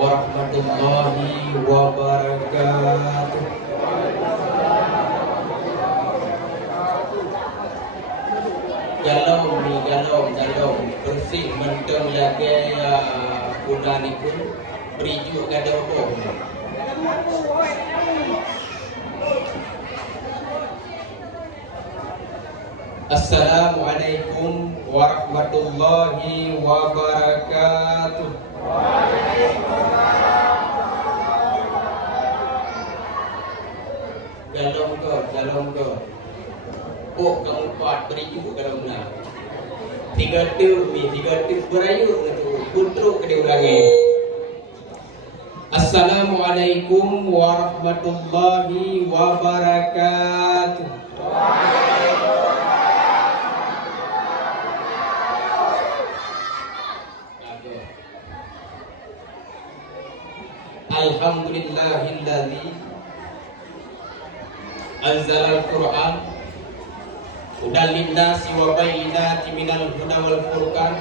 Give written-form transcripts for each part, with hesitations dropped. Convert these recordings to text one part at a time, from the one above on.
warahmatullahi wabarakatuh. Galom bersih menteng lagi bulan itu berijuk kada apa. Assalamualaikum warahmatullahi wabarakatuh. Galom ke. Oh, kamu kuat berijuk kada benar. Tiga tu berayu itu putruk ke orangnya. Assalamualaikum warahmatullahi wabarakatuh. Alhamdulillahilladzi anzalal Qur'an hudan linnasi wa bayyinatin minal huda wal furqan.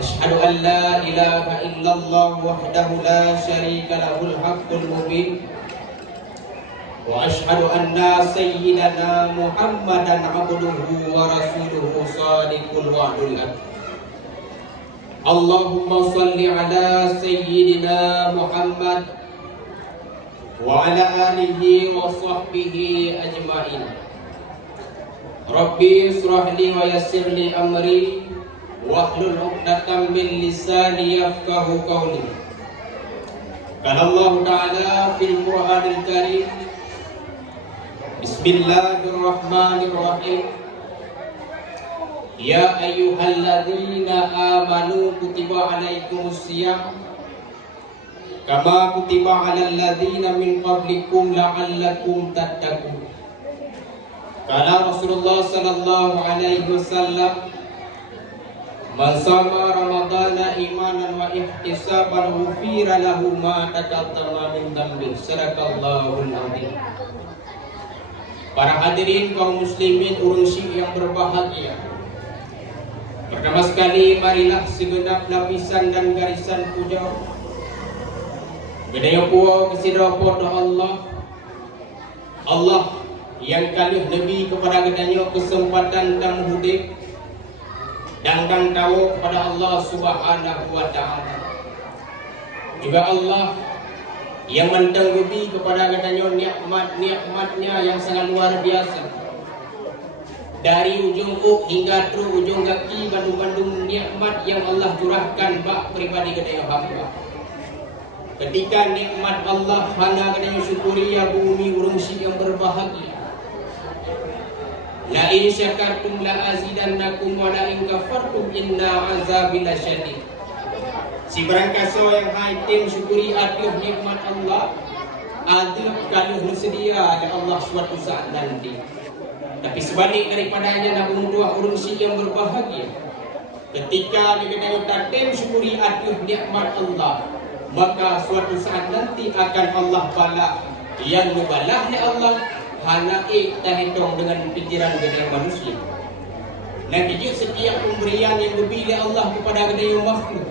Asyhadu an la ilaha illallah wahdahu la syarika lahul haqqul mubin. Wa asyhadu anna sayyidana Muhammadan abduhu wa rasuluhu shadiqul wa'dul amr. Allahumma salli ala sayyidina Muhammad wa ala alihi wa sahbihi ajma'in. Rabbi israh li wa yassir li amri wahlul 'uqdatam min lisani yafqahu qawli. Qala Allah Ta'ala fil Qur'anil Karim. Bismillahirrahmanirrahim. Ya ayyuhalladzina amanu kutiba alaikumus syiyam kama kutiba alal ladzina min qablikum la'allakum tattaqun. Kala Rasulullah sallallahu alaihi wasallam, man shama ramadhana imanan wa ihtisaban ghufira lahu ma taqaddama min dhanbi. Sadaqallahul azim. Para hadirin kaum muslimin urang yang berbahagia, pertama sekali marilah segenap lapisan dan garisan puja gedaya puau kesidra pada Allah yang kalih Nabi kepada gedanya kesempatan dan hudik dan tahu kepada Allah Subhanahu wa Ta'ala. Juga Allah yang mentanggubi kepada gedanya nikmat-nikmatnya yang sangat luar biasa. Dari ujung hingga tru ujung kaki bandung-bandung nikmat yang Allah curahkan bak pribadi kedaya hamba. Ketika nikmat Allah hana kedaya syukuri ya bumi urungsi yang berbahagia. La in syakartum la azidannakum wa la in kafartum inna azabi lasyadid. Si barangkaso yang haitim syukuri aduh nikmat Allah, aduh kaluh sedia ada Allah suatu saat nanti. Tapi sebalik daripadanya nak menguduh urungsi yang berbahagia. Ketika kita tatem syukuri aduh nikmat Allah, maka suatu saat nanti akan Allah balas. Yang membalasnya Allah hanya tak hitung dengan pikiran gedaya manusia. Dan kejut setiap pemberian yang diberi Allah kepada gedaya makhluk,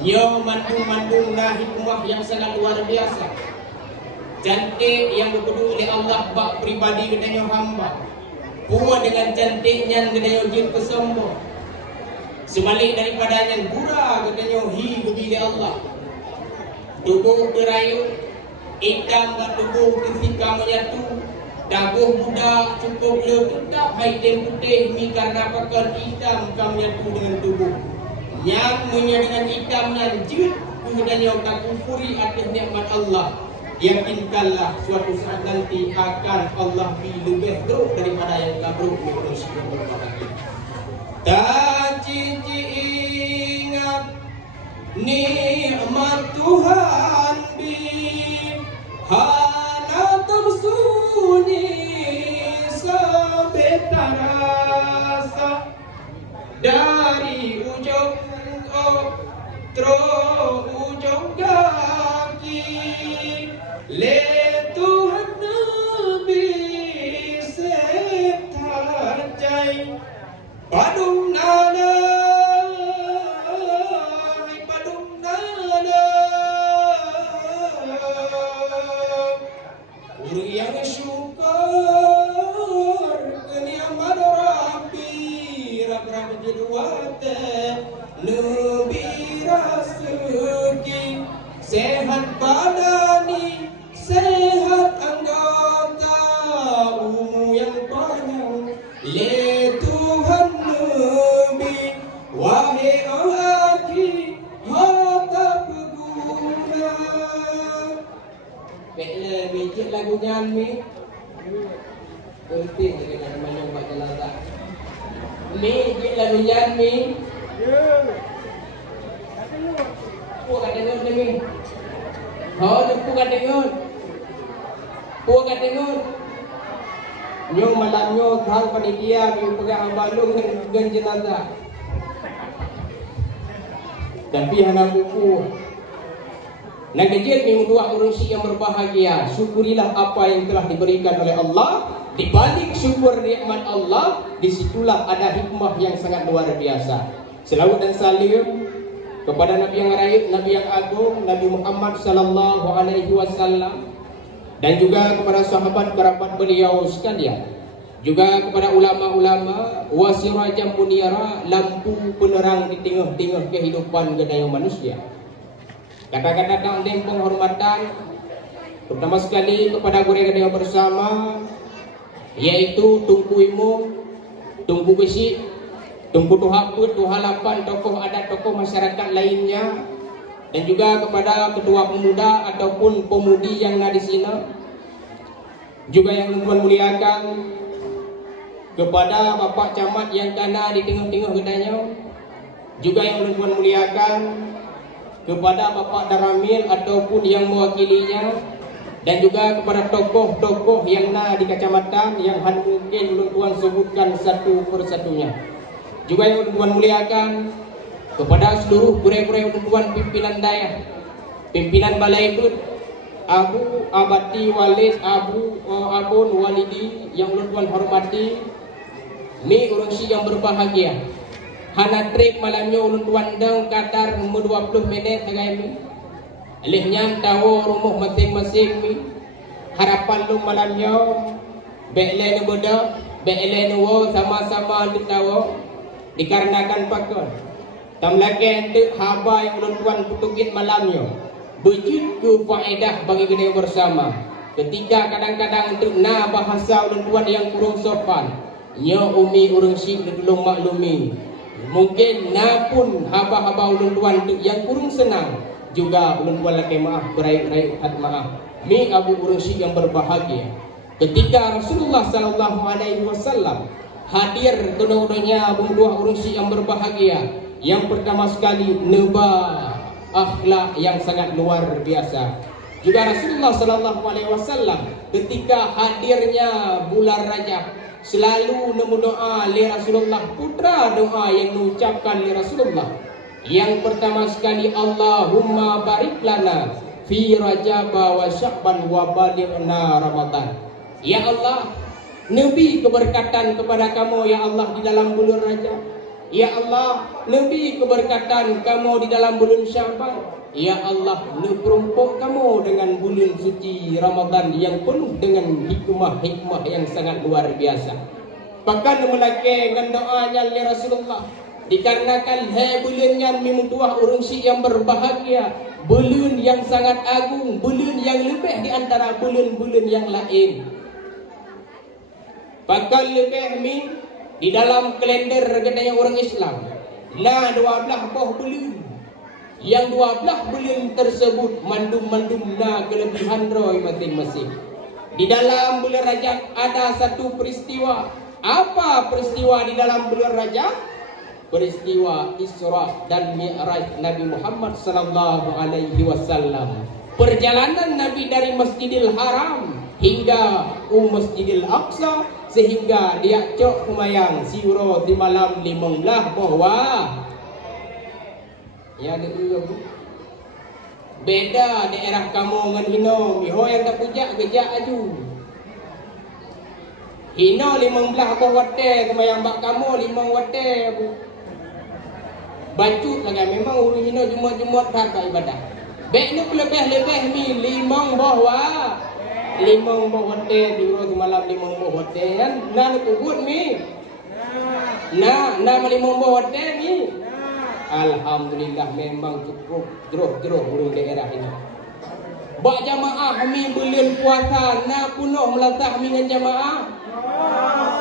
nyo mandung-mandung nah hikmah yang sangat luar biasa. Cantik yang dipedu oleh Allah bak pribadi gedanya hamba, puas dengan cantiknya gedanya jin kesombong. Sebalik daripadanya gura gedanya hi bagi Allah. Tubuh berayu, hitam dan tubuh ketika menyatu, daguh budak cukup tetap hitam putih mi karena pakaian hitam kamu menyatu dengan tubuh. Yang dengan hitamnya jut gedanya tak kufuri atas nikmat Allah. Yakinkanlah suatu saat nanti akan Allah lebih teruk daripada yang kabruk manusia berbahagia. Tak cici ingat nikmat Tuhan di hana tersunyi sebentar rasa dari ujung terus ujung kaki. Le Tuhan Nabi setarjai padung nana sehat badani, sehat anggota, umur yang panjang, le Tuhan Nabi, wahai aki, harta berguna. Bila bijak lagu nyanyi, penting dengan menyong baca latar. Bijak lagu nyanyi. Puak kat dengar ni. Puak kat dengar. Puak kat dengar. Nyong malam nyong thal panitia yang pegang balung dengan jenazah. Tapi hana buku. Nak kecil minggu dua urusi yang berbahagia. Syukurilah apa yang telah diberikan oleh Allah. Di balik syukur nikmat Allah, disitulah ada hikmah yang sangat luar biasa. Selawat dan salim kepada Nabi yang raib, Nabi yang agung, Nabi Muhammad sallallahu alaihi wasallam, dan juga kepada sahabat kerabat beliau sekalian. Juga kepada ulama-ulama, wasirajam munira, lampu penerang di tengah-tengah kehidupan gedaya manusia. Kata-kata dan penghormatan terutama sekali kepada guru-guru bersama, yaitu Tunku Imo, Tunku Besi, Tunku Tuhaput, Tuhalapan, tokoh adat, tokoh masyarakat lainnya, dan juga kepada ketua pemuda ataupun pemudi yang ada di sini. Juga yang Tuan muliakan kepada Bapak Camat yang kena di tengah-tengah gedanya. Juga yang Tuan muliakan kepada Bapak Daramil ataupun yang mewakilinya, dan juga kepada tokoh-tokoh yang ada di kecamatan yang mungkin Tuan sebutkan satu persatunya. Juga yang Tuan muliakan kepada seluruh guru-guru Tuan pimpinan daerah, pimpinan balai ikut, Abu Abati Walid, Abu Abun Walidi yang Tuan hormati, ni urunsi yang berbahagia. Hana trip malamnya Tuan deng kadar 20 minit hagai mi. Lehnya tahu rumah masing-masing mi. Harapan lu malamnya be'le ni bodoh, be'le ni wo sama-sama ditawa. Dikarenakan pakon tamlaken tu haba yang ulun Tuan putugit malamnya berjud ke faedah bagi kita bersama. Ketika kadang-kadang untuk na bahasa ulun Tuan yang kurang sopan, nya umi urang si belum maklumi. Mungkin na pun haba-haba ulun Tuan yang kurang senang, juga ulun Tuan laki maaf, berai-berai hat maaf. Mi abu urang si yang berbahagia. Ketika Rasulullah sallallahu alaihi wasallam hadir kedua-duanya berdua urusi yang berbahagia. Yang pertama sekali neba akhlak yang sangat luar biasa. Juga Rasulullah sallallahu alaihi wasallam ketika hadirnya bulan Rajab selalu nemu doa li Rasulullah, putra doa yang diucapkan li Rasulullah. Yang pertama sekali, Allahumma barik lana fi Rajab wa Sya'ban wa balighna Ramadan. Ya Allah, Nabi keberkatan kepada kamu ya Allah di dalam bulan Rajab. Ya Allah, Nabi keberkatan kamu di dalam bulan Syaban. Ya Allah, neperumpuk kamu dengan bulan suci Ramadan yang penuh dengan hikmah-hikmah yang sangat luar biasa. Bahkan melaki dengan doanya oleh Rasulullah, dikarenakan bulan yang memutuah urungsi yang berbahagia, bulan yang sangat agung, bulan yang lebih di antara bulan-bulan yang lain. Bahkan lebih mi di dalam kalender gedaya orang Islam, nah 12 buah bulan. Yang 12 bulan tersebut mandum-mandum na kelebihan roy masing-masing. Di dalam bulan Rajab ada satu peristiwa. Apa peristiwa di dalam bulan Rajab? Peristiwa Isra dan Mi'raj Nabi Muhammad sallallahu alaihi wasallam. Perjalanan Nabi dari Masjidil Haram hingga Masjidil Aqsa, sehingga dia cok kumayang siuro di malam 15 bahwa ya ada dulu beda daerah kamu dengan Hino. Miho yang tak pujak gejak aju Hino 15 apa wate kumayang bak kamu 5 wate bacut lagi memang urus Hino jumut-jumut tak ibadah baik ni lebih-lebih mi 5 bahwa 5 wate diuro di malam 5 wate kan na kubut mi na 5 wate mi Alhamdulillah memang cukup jeroh-jeroh burung daerah ini. Bak jamaah mi bulan puasa na punuh melatah mi dengan jamaah.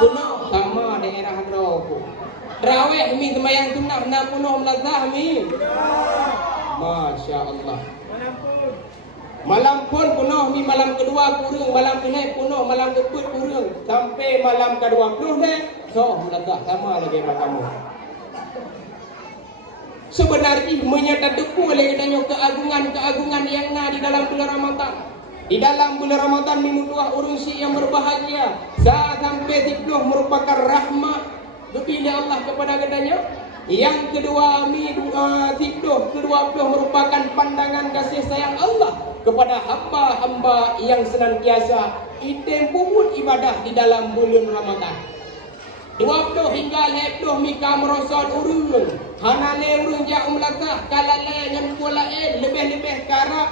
Punuh sama daerah Roko. Tarawih mi sembahyang sunnah na punuh melatah mi. Masya Allah. Malam pun punuh mi malam kedua kurang, malam ini punuh, malam kedua kurang, sampai malam kedua puluh deh. So melatah sama lagi makamu. Sebenarnya menyatakan oleh katanya keagungan yang ada di dalam bulan Ramadan. Di dalam bulan Ramadan menuduh orang yang berbahagia. Saat sampai 10 merupakan rahmat dari Allah kepada katanya. Yang kedua kedua merupakan pandangan kasih sayang Allah kepada hamba-hamba yang senantiasa itempuh ibadah di dalam bulan Ramadan. 20 hingga 20 mika merosot urung hanale urung ja umlatah kalale yang lain lebih-lebih karab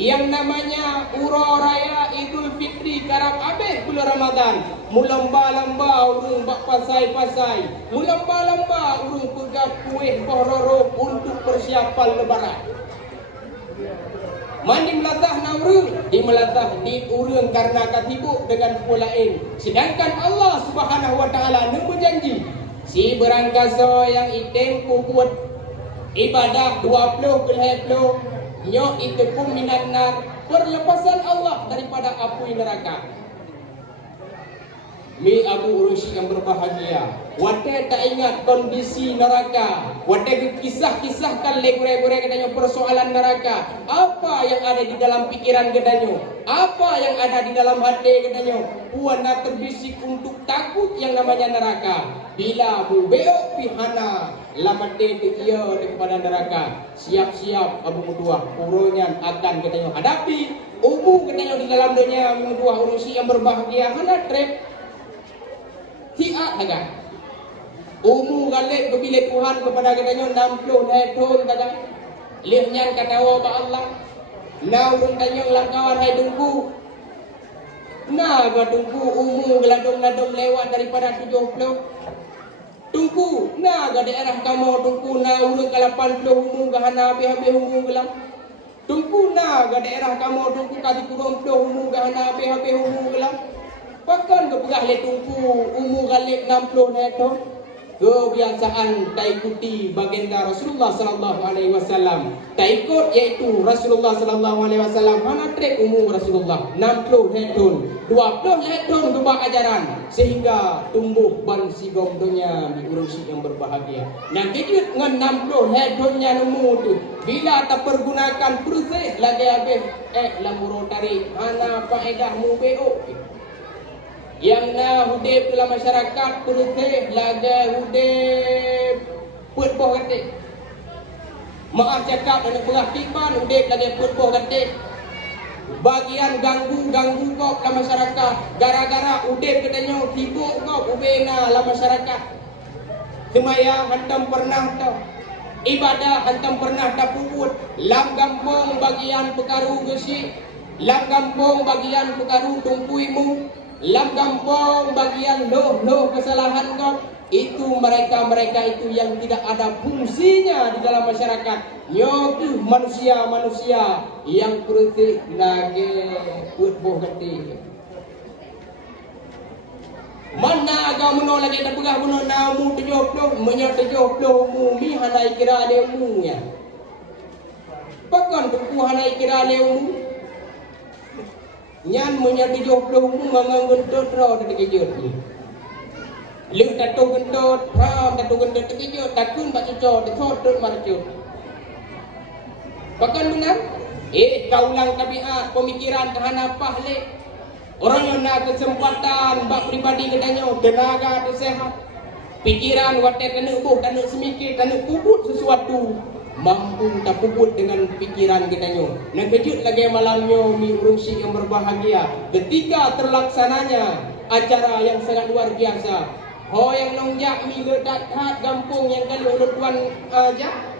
yang namanya uro raya Idul Fitri karab habis bulan Ramadan. Mulamba-lamba urung bak pasai-pasai, mulamba-lamba urung pegang kuih bororo untuk persiapan lebaran. Mandi melatah na urung, di melatah di urung karena katibuk dengan pulain. Sedangkan Allah Subhanahu wa taala berjanji si berangkasa yang item kuat ibadah 20 ke 20 nyo itu pun minanar perlepasan Allah daripada api neraka. Mi abu urusi yang berbahagia. Wate tak ingat kondisi neraka. Wate kisah-kisahkan legure-gure katanya persoalan neraka. Apa yang ada di dalam pikiran katanya? Apa yang ada di dalam hati katanya? Puan nak terbisik untuk takut yang namanya neraka. Bila beok pihana lamate dia daripada neraka. Siap-siap abu mutua uronyan akan katanya hadapi. Umum katanya di dalam dunia mutua urusi yang berbahagia. Hana trip tiak agak umu galik kebila Tuhan kepada katanya 60 tahun taga lihnyan katawa ba Allah na urung tanya langkawan hai tunggu na ga tunggu umu geladong-ladong lewat daripada 70 tunggu na ga daerah kamu tunggu na urung ke 80 umu ga hana habis-habis umu gelam tunggu na ga daerah kamu tunggu kasi kurang 10 umu ga hana habis-habis umu gelam. Bahkan kepegah le tungku umur galib 60 neto kebiasaan tak ikuti baginda Rasulullah sallallahu alaihi wasallam. Tak ikut iaitu Rasulullah sallallahu alaihi wasallam mana trek umur Rasulullah 60 neto 20 neto kubah ajaran sehingga tumbuh ban sigom dunia di urusi yang berbahagia. Nah kejut dengan 60 netonya umur tu bila tak pergunakan proses lagi habis lamuro tarik ana faedah mu beok yang na hudip dalam masyarakat perutih laga hudip put boh katik. Maaf cakap dan berah tiban hudip laga put boh katik. Bagian ganggu kau dalam masyarakat gara-gara hudip katanya tibuk kau ubena dalam masyarakat. Semaya hantam pernah tau ibadah hantam pernah tak puput lam gampung bagian pekaru gesi lam gampung bagian pekaru tungkuimu lam gampong bagian loh kesalahan kau itu mereka itu yang tidak ada fungsinya di dalam masyarakat. Nyoku manusia yang perutih lagi putboh keti. Mana agak menolak lagi tak pegah menolak namu 70 mu mi hanai kira lemu ya. Pakan tuku hanai kira lemu. Nyan menyati 70 mu mangang gentut raw terkejut ni. Leu tatu gentut, tatu gentut terkejut, takun pak cucok, tekotut marcut. Bahkan benar? Kaulang tabiat, pemikiran tahan apa le? Orang yang nak kesempatan bak pribadi kedanya, tenaga tu sehat. Pikiran watak kena ubuh, kena semikir, kena puput sesuatu. Mampu tak puput dengan pikiran kitanya. Dan kejut lagi malamnya mi urusi yang berbahagia ketika terlaksananya acara yang sangat luar biasa. Ho yang longjak mi ledak hat gampung yang kali oleh tuan aja.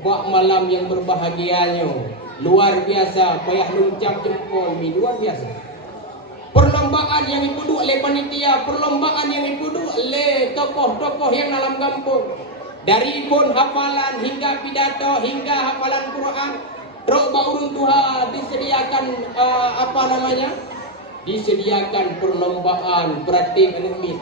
Bak malam yang berbahagianya luar biasa, payah luncap jempol mi luar biasa. Perlombaan yang dipuduk oleh panitia, perlombaan yang dipuduk oleh tokoh-tokoh yang dalam kampung. Dari pun hafalan hingga pidato hingga hafalan Quran, rok baurun Tuhan disediakan disediakan perlombaan berarti menemit.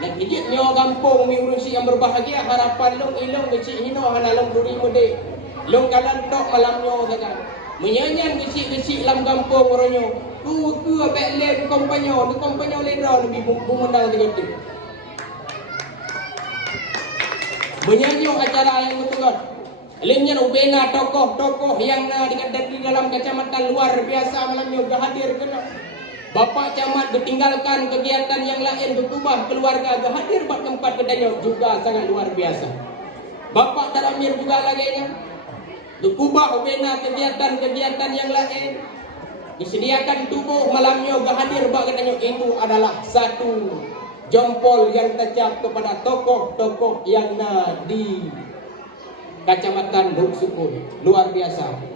Nak hijit nyo gampung mi urusi yang berbahagia harapan long ilong kecil hino hanalong duri mode. Long kalan tok malam nyo saja. Menyanyian kecil-kecil lam gampung oronyo. Ku abek le kompanyo ledra lebih bumendang digotik. Menyanyi acara yang betul. Lainnya ubena tokoh-tokoh yang di dalam kecamatan luar biasa malamnya hadir kena. Bapak camat ditinggalkan kegiatan yang lain berubah keluarga hadir buat tempat kedainya juga sangat luar biasa. Bapak Daramir juga laginya berubah ubena kegiatan yang lain. Disediakan tubuh malamnya hadir buat kedainya itu adalah satu jempol yang tajam kepada tokoh-tokoh yang di Kecamatan Buk Sukun. Luar biasa.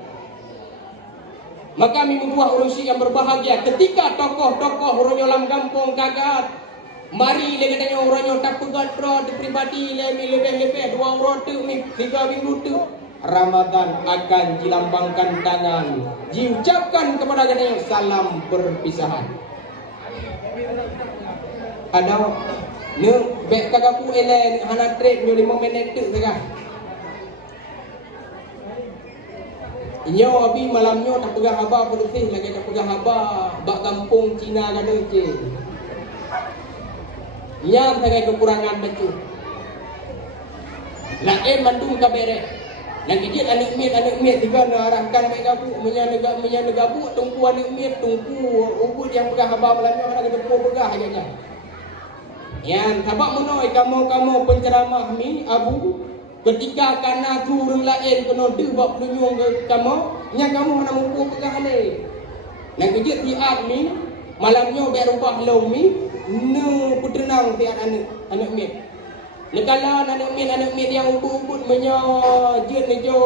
Maka kami membuat urusi yang berbahagia ketika tokoh-tokoh ronyolam kampung kagat. Mari legatnya ronyo tak pegat pro di pribadi lebih-lebih 2 rote mi 3 minggu tu. Ramadan akan dilambangkan tangan. Diucapkan kepada gadanya salam perpisahan. Ada ne bek kagaku elen hana trade 5 minit tu saja. Inyo abi malamnya tak pegang haba putih lagi tak pegang haba bak kampung Cina ada je. Nyam sangat kekurangan baju. Lain mandung kabere. Lagi dia anak miat juga nak arahkan mereka bu menyanegabu tungku anak miat tungku ubud yang pegang haba malamnya ada ketepu pegah aja. Yang tabak menoi kamu penceramah mi abu ketika kana turun lain kena debak pelunyung ke kamu nya kamu nak mampu pegah le. Nak kejut tiat mi malamnya berubah long mi ne putenang tiat anak mi. Nekala anak mi yang ubud menyo jeut nejo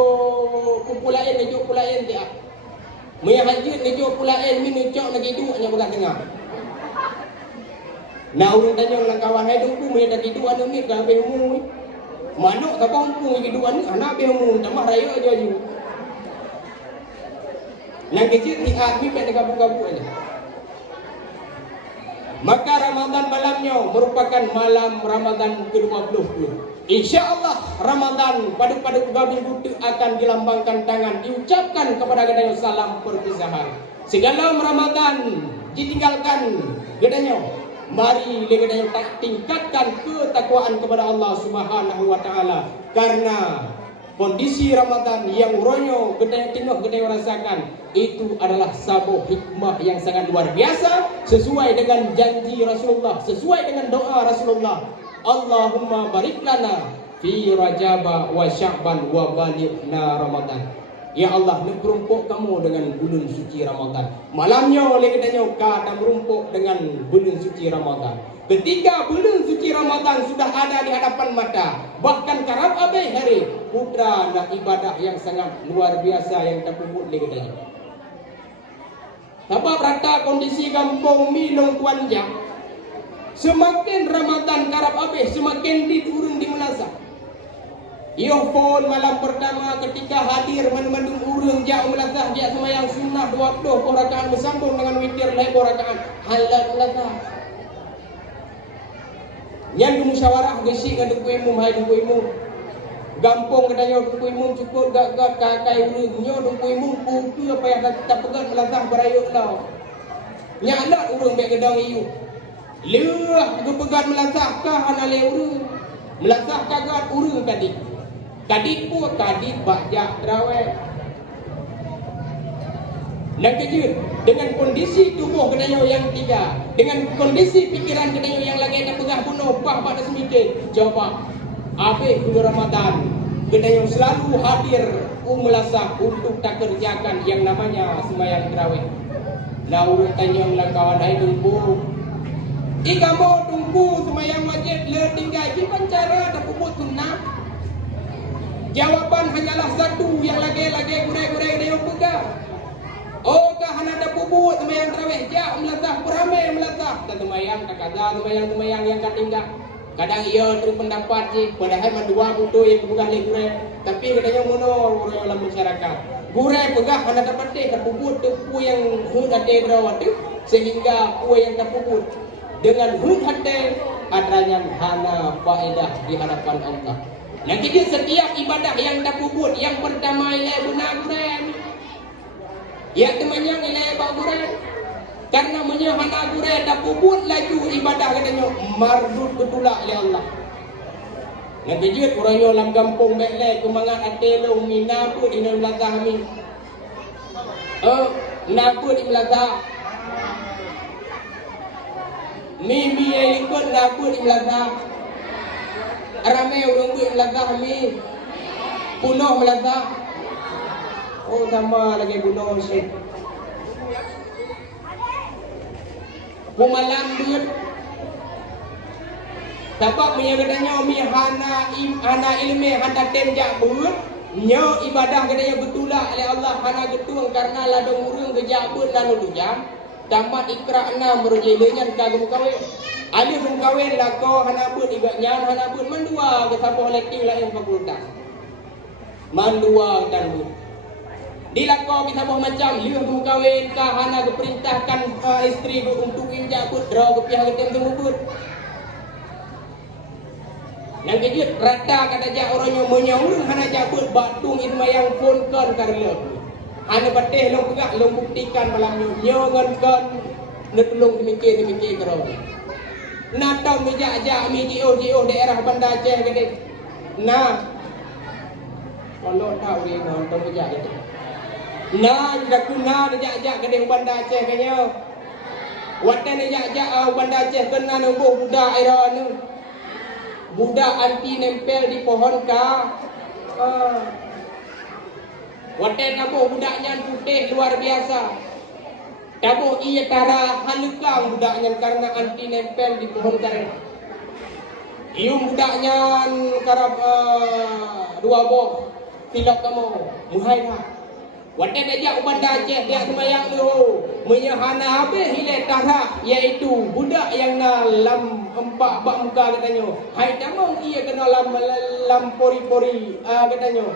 kupulain nejo pulain tiat. Meya hajut nejo pulain mi necok lagi duk nya belah tengah. Nah urang tanya lang kawan hai duk meya dak hidup anak mi ka be umum. Manuk tak kampung hidup anak be umum tambah raya aja ju. Nang kecil ni mi pada gabung-gabung aja. Maka Ramadan malamnya merupakan malam Ramadan ke-20. InsyaAllah Ramadan pada gabung itu akan dilambangkan tangan, diucapkan kepada gadanya salam perpisahan. Segala Ramadan ditinggalkan gadanya. Mari gadanya tingkatkan ketakwaan kepada Allah Subhanahu wa taala karena kondisi Ramadan yang ronyo gedaya tengok gedaya rasakan itu adalah satu hikmah yang sangat luar biasa sesuai dengan janji Rasulullah, sesuai dengan doa Rasulullah. Allahumma barik lana fi Rajab wa Sya'ban wa balighna Ramadan. Ya Allah, nak berumpuk kamu dengan bulan suci Ramadan. Malamnya oleh kedanya kata berumpuk dengan bulan suci Ramadan. Ketika bulan suci Ramadan sudah ada di hadapan mata, bahkan karab abai hari putra nak ibadah yang sangat luar biasa yang terpubut oleh kedanya. Sebab rata kondisi kampung minum tuan jam. Semakin Ramadan karab abai, semakin diturun di menasah. Iofon malam pertama ketika hadir mandung urang jak melasah jak semayang sunnah 20 rakaat bersambung dengan witir lain rakaat halat melasah. Yang musyawarah gesik dengan duku imum hai duku imum. Gampung katanya duku imum cukup gak kakai urang nyo duku imum buku apa yang tak pegat melasah berayut tau. Nyalat urang mek gedang iu. Leuh gepegat melasah kah ana le urang. Melasah kagat urang tadi. Kadit pun kadit bajak terawih. Dan kejut dengan kondisi tubuh kedayo yang tiga, dengan kondisi pikiran kedayo yang lagi nak pegah bunuh pah pada semikit. Coba habis bulan Ramadan kedayo selalu hadir melasah untuk tak kerjakan yang namanya sembahyang terawih. Nah urut tanya ulang kawan hai tunggu. Kamu tunggu sembahyang wajib le tinggal di pancara tak puput sunnah. Jawaban hanyalah satu yang lagi gurai-gurai dia pegang. Oh kah ada puput sembahyang tarawih jak melatah beramai melatah dan sembahyang kakaza sembahyang yang ketinggal. Kadang ia terus pendapat je, padahal mandua butuh yang pegah le gurai. Tapi katanya mono orang dalam masyarakat. Gurai pegah hana dapat te terpubut tepu yang hud hati berawat tu sehingga kue yang terpubut dengan hud hati adanya hana faedah di hadapan Allah. Nanti dia setiap ibadah yang terpubut yang pertama ialah guna gurai. Ya temannya nilai bau gurai. Karena menyahana gurai dah pubut laju ibadah katanya mardut betulak oleh Allah. Nanti jut orangnya dalam kampung baiklah kemangat atelo minabu ina melazah mi. Nabu di melazah. Mi yang ikut nabu di melazah. Ramai orang di melazah mi. Punuh melazah. Oh sama lagi bunuh syed. Malam duit sebab katanya hana ilmi hana tenjak buat nyo ibadah katanya betul lah oleh Allah hana getung karena ladang urung gejak buat dan jam tamat ikra 6 berjelenyan kagum kawin alif kawin lako hana buat ibadnya hana buat mandua ke siapa kolektif lain fakultas mandua dan buat dilakau bisa buah macam liuh kamu kawin kah hana keperintahkan isteri untuk injak put draw ke pihak ketim tersebut. Yang kejut rata kata jak orangnya menyawung hana jabut batung itu yang pun kan karena hana bateh long pegak long buktikan malam nyongan kan netulung dimikir kerana natau mijak mi jio daerah Banda Aceh gede nah kalau tahu dia nonton mijak gitu. Nah, dah kuna dijak-jak ke Banda Aceh kanya. Watan dijak-jak Banda Aceh kena nunggu budak air anu. Budak anti nempel di pohon ka. Watan nabuh budaknya putih luar biasa. Tabuh ia tara halukang budaknya karena anti nempel di pohon karet. Ium budaknya karab dua boh. Silap kamu muhai dah. Wadah ajak Banda Aceh dia semayang tu menyahana habis hilai tarah iaitu budak yang dalam empat bak muka katanya. Hai tamang ia kena lam pori-pori katanya.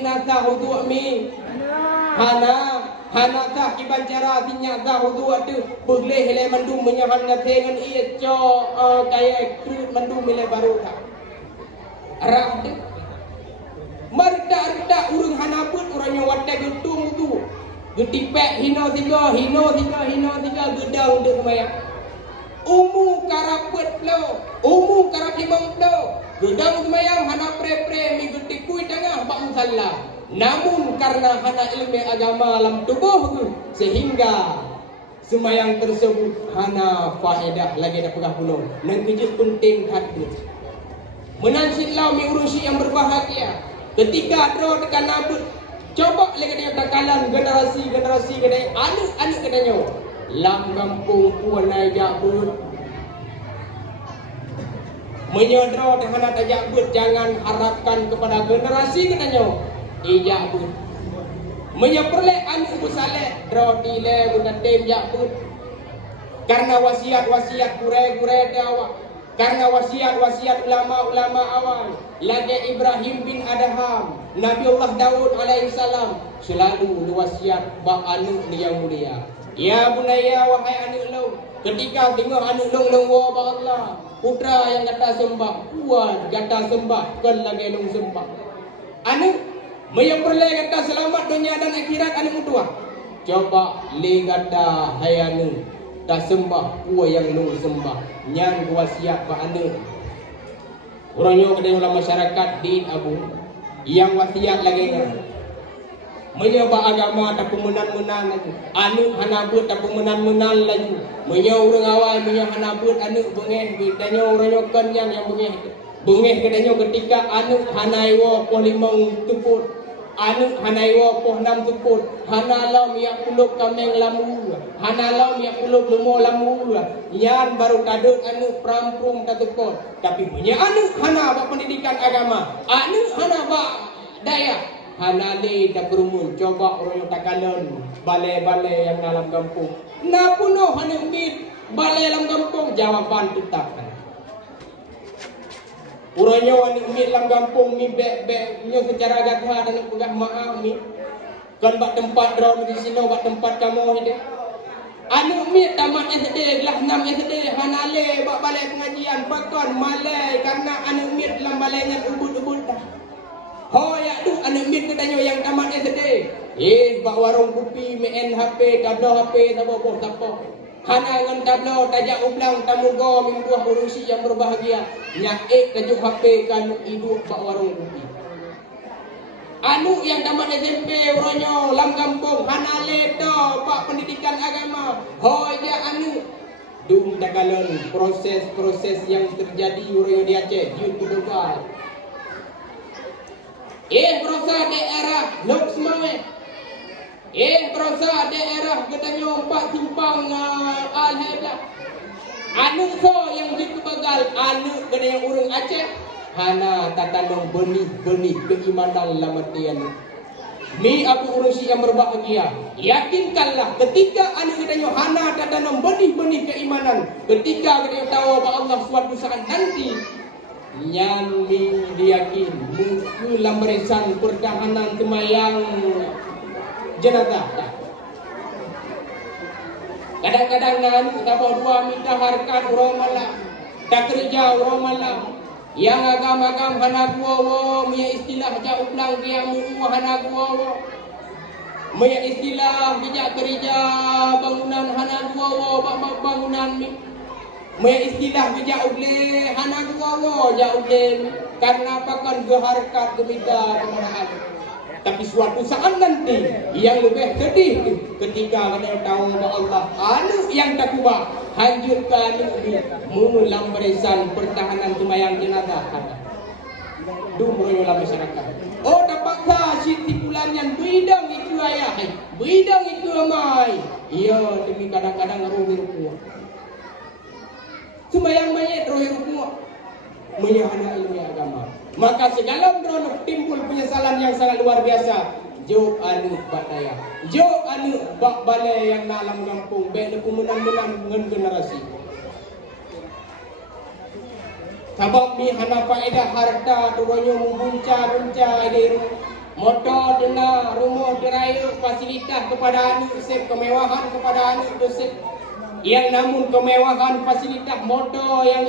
Nasa hudu mi hana sah kiban cara sinya sah hudu tu boleh hilai mandu menyahana dengan ia kayak krut mandu milai baru tak. Arab tu Marda urung hanaput orangnya wadah getung tu. Getipek hino tiga gedang untuk semayang. Umu karapet lo, umu karap limang lo. Gedang semayang hana pre-pre mi getikui tengah bak musalla. Namun karena hana ilmu agama dalam tubuh tu sehingga semayang tersebut hana faedah lagi dah pegah pulau. Nang kejut penting hati. Menansit lau mi urusi yang berbahagia. Ketika draw tekan nabut, coba lagi dia takalan generasi kedai anak kedainya. Lam kampung puan najak but. Menyodro dengan tajak but jangan harapkan kepada generasi kedainya. Ijak but. Menyeperlek anak busaleh draw dile guna tem jak but. Karena wasiat kurai awak. Karena wasiat ulama-ulama awal lagi Ibrahim bin Adham Nabi Allah Daud alaihissalam selalu wasiat bak anu yang mulia. Ya bunaya wahai anu long ketika tengok anu long wa Allah putra yang kata sembah kuat kata sembah kan lagi long sembah anu meyaperle kata selamat dunia dan akhirat anu mutua coba le kata hai anu tak sembah kuah yang lu sembah nyan wasiat pak anda orangnya kedai dalam masyarakat di abu yang wasiat lagi kan menyebab agama tak pemenang anu hanabut tak pemenang lagi menyau orang awal menyau hanabut anu bengeh bedanya orangnya kan yang bengeh kedainya ketika anu hanaiwa poh limang tuput anu hanaiwa poh 6 tuput hanalam ya puluk kameng lamu hanalam ya puluk lemo lamu yan baru kadut anu prampung tatuput tapi punya anu hana bak pendidikan agama anu hana bak daya hanale dak berumun coba orang yang takalan balai-balai yang dalam kampung na puno hana mit balai dalam kampung jawaban tetap Urangnya wani umi lam kampung mi bek nyo secara gatha dan pegah maaf mi. Kan bak tempat draw di sini bak tempat kamu ini. Anu mi tamat SD kelas 6 SD hanale bak balai pengajian pakon malai karena anu mi dalam balainya ubud-ubud dah. Ho ya tu anu mi katanya yang tamat SD. Bak warung kopi main HP, kabel HP sabo sapo. Hana ngan tablo tajak ublang tamugo minggu urusi yang berbahagia. Nyak tajuk HP kan hidup bak warung kopi. Anu yang tamat SMP uronyo lam kampung hanale to pak pendidikan agama. Hoja anu dum dagalon proses-proses yang terjadi uronyo di Aceh yud kudugal. Prosa daerah Lok Semawe. Prosa daerah Gedanyo Pak Simpang Al-Haida. Anu so yang yud kudugal anu Gedanyo urang Aceh. Hana tatanong benih-benih keimanan lamatian. Mi aku urusi yang berbahagia. Yakinkanlah ketika anu katanya hana tatanong benih-benih keimanan. Ketika kita tahu bahwa Allah suatu saat nanti yang mi diyakin muku lamresan pertahanan kemayang jenazah. Kadang-kadang anu tahu dua minta harkat urang malam. Tak kerja urang malam. Yang agam-agam hana guawo punya istilah jauh ulang dia mu hana guawo punya istilah bijak kerja bangunan hana guawo bangunan mi punya istilah bijak uble hana guawo jauh uble karena apakan geharkat gemida kemarahan. Tapi suatu saat nanti yang lebih sedih ketika kita tahu bahwa Allah anu yang tak kubah hancurkan mulam barisan pertahanan kemayang jenazah dumroyolah masyarakat. Oh dapatkah si tipulan yang bidang itu ayah bidang itu amai. Iya demi kadang-kadang rohi rukuah semayang mayat rohi rukuah menyahana ilmu agama. Maka segala beronok timbul penyesalan yang sangat luar biasa. Jo anu bataya, jo anu bak balai yang dalam kampung, bek menang-menang dengan generasi. Sebab ni hana faedah harta turunnya membunca-bunca di motor dena rumah deraya fasilitas kepada anu sep kemewahan kepada anu dosep. Yang namun kemewahan fasilitas motor yang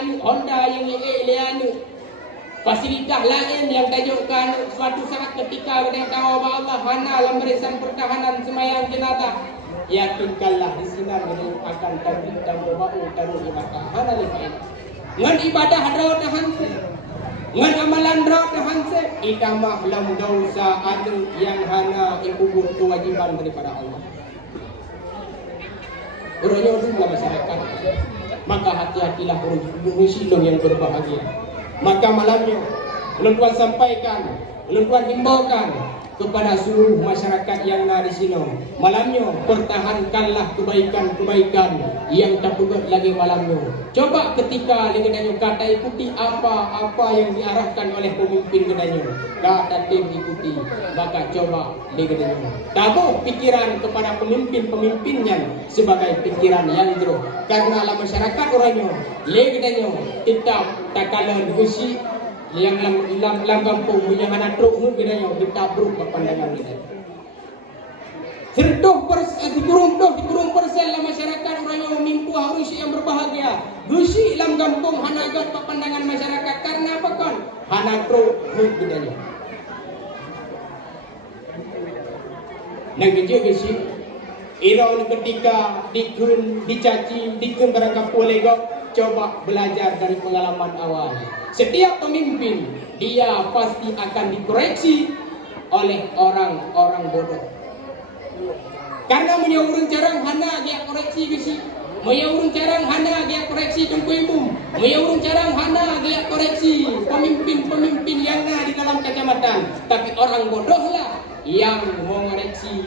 anu Honda yang anu fasilitas lain yang tajukkan suatu saat ketika kita tahu bahwa Allah hana dalam barisan pertahanan semayang jenazah. Yakinkanlah di sini kita akan tampil dan berbau taruh ibadah hana lifain. Ngan ibadah rawat hanse, ngan amalan rawat hanse. Ikamah lam dosa adu yang hana ikubur kewajiban daripada Allah. Urangnya dulu masyarakat. Maka hati-hatilah urusilong yang berbahagia. Maka malamnya Tuan sampaikan, Tuan himbaukan kepada seluruh masyarakat yang ada di sini. Malamnya pertahankanlah kebaikan-kebaikan yang tak berbuat lagi malamnya. Coba ketika dengan kata ikuti apa yang diarahkan oleh pemimpin gedanyo. Kata tim ikuti, maka coba dengan tabuh pikiran kepada pemimpin-pemimpinnya sebagai pikiran yang jero. Karena lah masyarakat orangnya, gedanyo tetap tak kalah diusi yang lam kampung punya anak truk gedanyo kita berubah pandangan kita. Serdoh dikurung persen lah masyarakat orangnya mimpu harus yang berbahagia. Gusi lam kampung hanagat pandangan masyarakat karena apa kan? Hana truk gedanyo. Nang kecil gusi, irau ketika dicaci barangkali polegok. Coba belajar dari pengalaman awal. Setiap pemimpin dia pasti akan dikoreksi oleh orang-orang bodoh. Karena menyurung carang hana dia koreksi bisi, menyurung carang hana dia koreksi tengkuimum, menyurung carang hana dia koreksi pemimpin-pemimpin yang ada di dalam kecamatan. Tapi orang bodohlah yang mengoreksi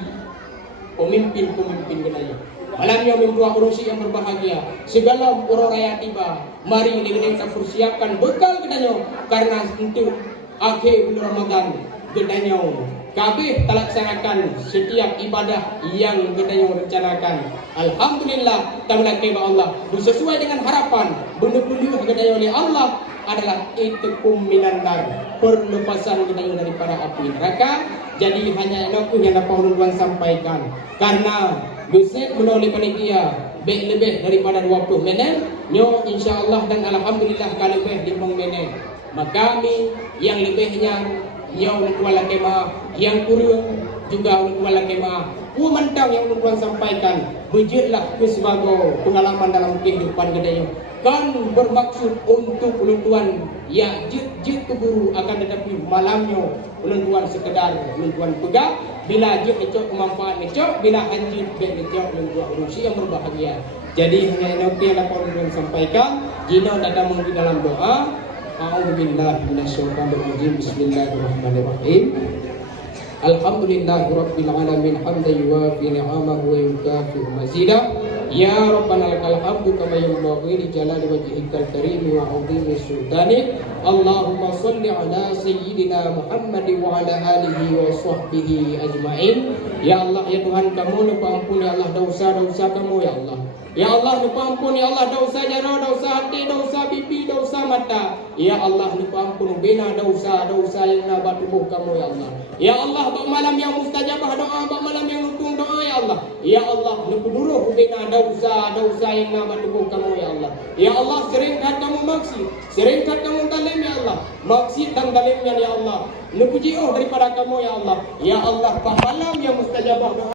pemimpin-pemimpin gedaya. Malamnya minggu urusi yang berbahagia. Segala orang raya tiba. Mari kita persiapkan bekal gedanyo karena untuk akhir bulan Ramadan gedanyo kabeh terlaksanakan setiap ibadah yang gedanyo rencanakan. Alhamdulillah taala keba Allah sesuai dengan harapan. Benar-benar gedanyo oleh Allah adalah itqum minan nar, perlepasan kita daripada api neraka. Jadi hanya itu yang dapat Tuhan sampaikan. Karena Yusuf menoleh panitia lebih daripada 20 minit, nyo insyaallah dan alhamdulillah kalau lebih 5 minit. Maka kami yang lebihnya nyo wala kema, yang kurang juga wala kema. Mantap yang Tuhan sampaikan, bujutlah ke sebagai pengalaman dalam kehidupan kita. Kan bermaksud untuk Tuhan ya jut keburu, akan tetapi malamnya Tuhan sekedar Tuhan pegang. Bila jut ecok manfaat ecok, bila hanjut bek ecok Tuhan urusi yang berbahagia. Jadi hanya itu yang dapat Tuhan sampaikan. Jika ada di dalam doa, a'udzubillahi minasyaitonir rajim. Bismillahirrahmanirrahim. Alhamdulillahirabbil alamin hamdan yuwafi ni'amahu wa yukafi mazidah. Ya Rabbana lakal hamdu kama yanbaghi li jalali wajhikal karim wa 'azimi sultanik. Allahumma shalli ala sayyidina Muhammad wa ala alihi wa sahbihi ajma'in. Ya Allah, ya Tuhan kamu, lupa ampun ya Allah dosa-dosa kamu ya Allah. Ya Allah, lupa ampun ya Allah dosa jara, dosa hati, dosa pipi, dosa mata. Ya Allah, lupa ampun bina dosa-dosa yang nabat tubuh kamu ya Allah. Ya Allah, bak malam yang mustajabah doa, bak malam yang nukung doa ya Allah. Ya Allah, lupa duruh bina dosa-dosa yang nabat tubuh kamu ya Allah. Ya Allah, seringkat kamu maksud, seringkat kamu talim ya Allah. Maksud dan talimnya ya Allah. Lupa jauh daripada kamu ya Allah. Ya Allah, bak malam yang mustajabah doa.